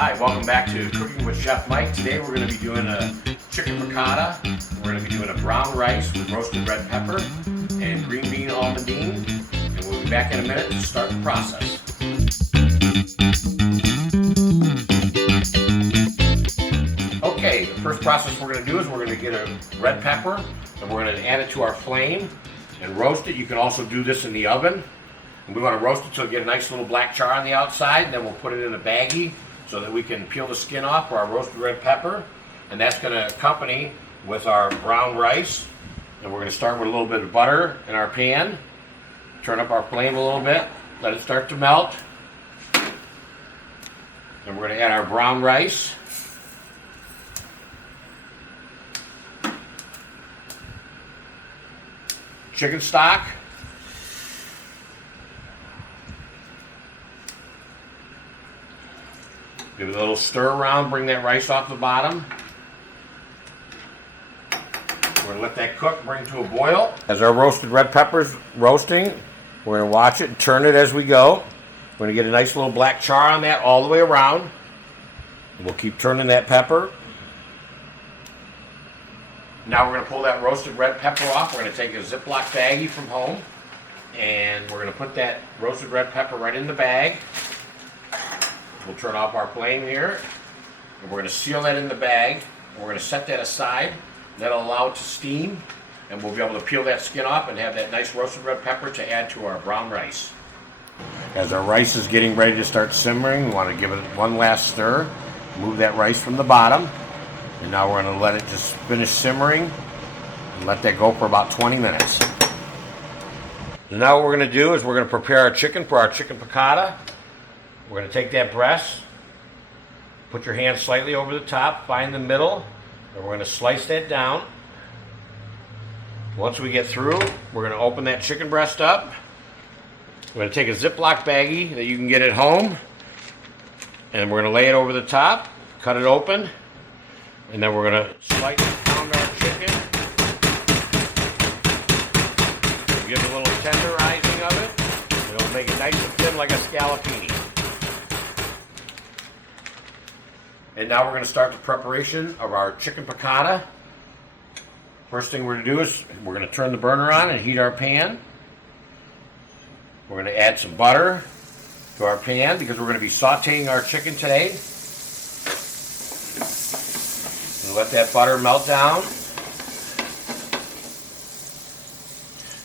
Hi, welcome back to Cooking with Chef Mike. Today we're going to be doing a chicken piccata. We're going to be doing a brown rice with roasted red pepper and green bean almondine. And we'll be back in a minute to start the process. Okay, the first process we're going to do is we're going to get a red pepper and we're going to add it to our flame and roast it. You can also do this in the oven. And we want to roast it so we get a nice little black char on the outside, and then we'll put it in a baggie so that we can peel the skin off for our roasted red pepper. And that's going to accompany with our brown rice. And we're going to start with a little bit of butter in our pan. Turn up our flame a little bit, let it start to melt. And we're going to add our brown rice. Chicken stock. Give it a little stir around, bring that rice off the bottom. We're going to let that cook, bring to a boil. As our roasted red pepper's roasting, we're going to watch it and turn it as we go. We're going to get a nice little black char on that all the way around. We'll keep turning that pepper. Now we're going to pull that roasted red pepper off. We're going to take a Ziploc baggie from home, and we're going to put that roasted red pepper right in the bag. We'll turn off our flame here, and we're going to seal that in the bag, and we're going to set that aside. That'll allow it to steam, and we'll be able to peel that skin off and have that nice roasted red pepper to add to our brown rice. As our rice is getting ready to start simmering, we want to give it one last stir, move that rice from the bottom, and now we're going to let it just finish simmering and let that go for about 20 minutes. And now what we're going to do is we're going to prepare our chicken for our chicken piccata. We're going to take that breast, put your hand slightly over the top, find the middle, and we're going to slice that down. Once we get through, we're going to open that chicken breast up. We're going to take a Ziploc baggie that you can get at home, and we're going to lay it over the top, cut it open, and then we're going to slice and pound our chicken. Give it a little tenderizing of it, and it'll make it nice and thin like a scallopini. And now we're going to start the preparation of our chicken piccata. First thing we're going to do is we're going to turn the burner on and heat our pan. We're going to add some butter to our pan because we're going to be sauteing our chicken today. And let that butter melt down.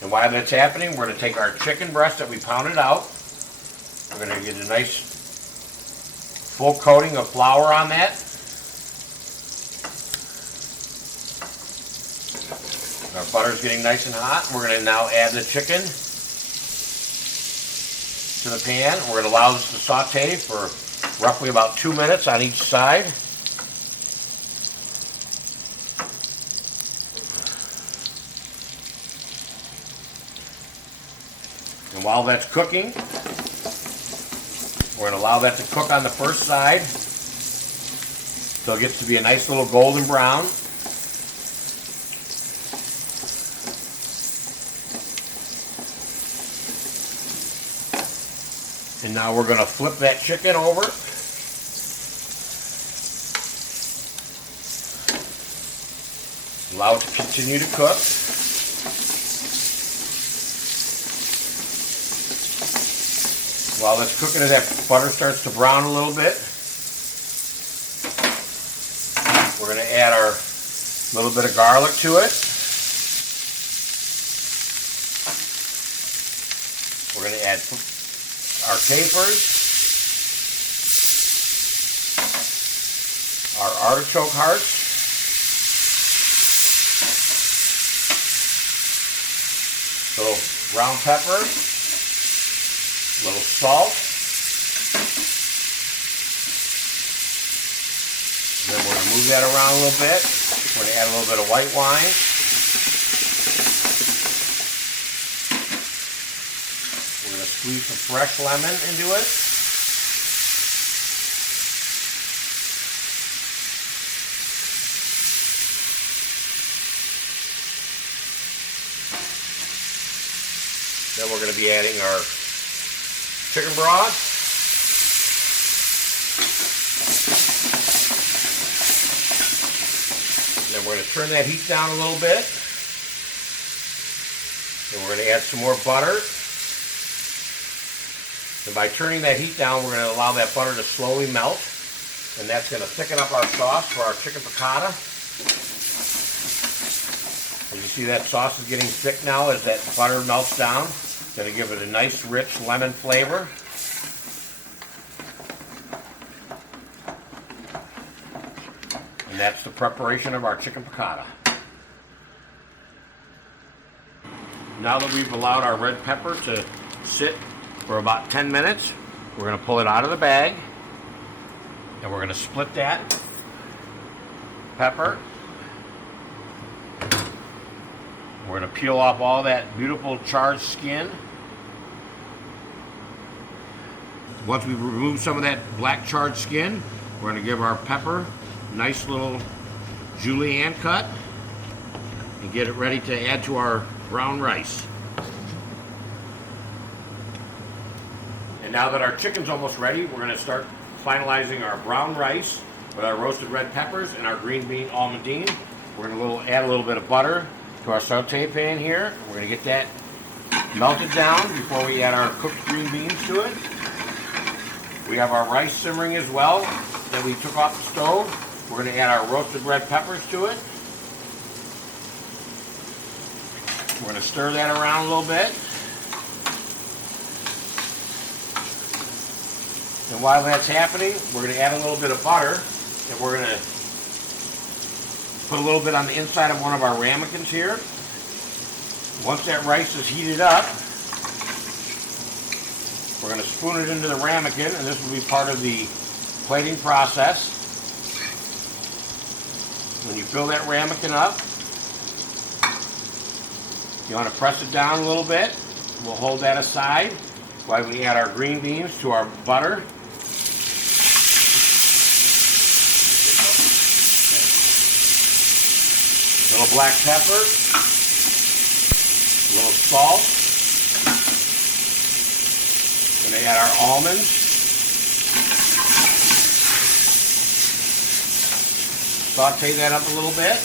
And while that's happening, we're going to take our chicken breast that we pounded out. We're going to get a nice full coating of flour on that. Our butter's getting nice and hot. We're going to now add the chicken to the pan. We're going to allow this to saute for roughly about 2 minutes on each side. And while that's cooking, we're going to allow that to cook on the first side until it gets to be a nice little golden brown. And now we're going to flip that chicken over. Allow it to continue to cook. While that's cooking, as that butter starts to brown a little bit, we're going to add our little bit of garlic to it. We're going to add our capers, our artichoke hearts, little brown pepper, a little salt, and then we're going to move that around a little bit. We're going to add a little bit of white wine. We're going to squeeze some fresh lemon into it. Then we're going to be adding our chicken broth. And we're going to turn that heat down a little bit. And we're going to add some more butter. And by turning that heat down, we're going to allow that butter to slowly melt. And that's going to thicken up our sauce for our chicken piccata. As you see, that sauce is getting thick now as that butter melts down. It's going to give it a nice, rich lemon flavor. And that's the preparation of our chicken piccata. Now that we've allowed our red pepper to sit for about 10 minutes, we're going to pull it out of the bag. And we're going to split that pepper. We're going to peel off all that beautiful charred skin. Once we've removed some of that black charred skin, we're going to give our pepper a nice little julienne cut and get it ready to add to our brown rice. And now that our chicken's almost ready, we're going to start finalizing our brown rice with our roasted red peppers and our green bean almondine. We're going to add a little bit of butter to our saute pan here. We're going to get that melted down before we add our cooked green beans to it. We have our rice simmering as well that we took off the stove. We're going to add our roasted red peppers to it. We're going to stir that around a little bit. And while that's happening, we're going to add a little bit of butter, and we're going to put a little bit on the inside of one of our ramekins here. Once that rice is heated up, we're going to spoon it into the ramekin, and this will be part of the plating process. When you fill that ramekin up, you want to press it down a little bit. We'll hold that aside while we add our green beans to our butter. A little black pepper, a little salt. We're going to add our almonds. Saute that up a little bit.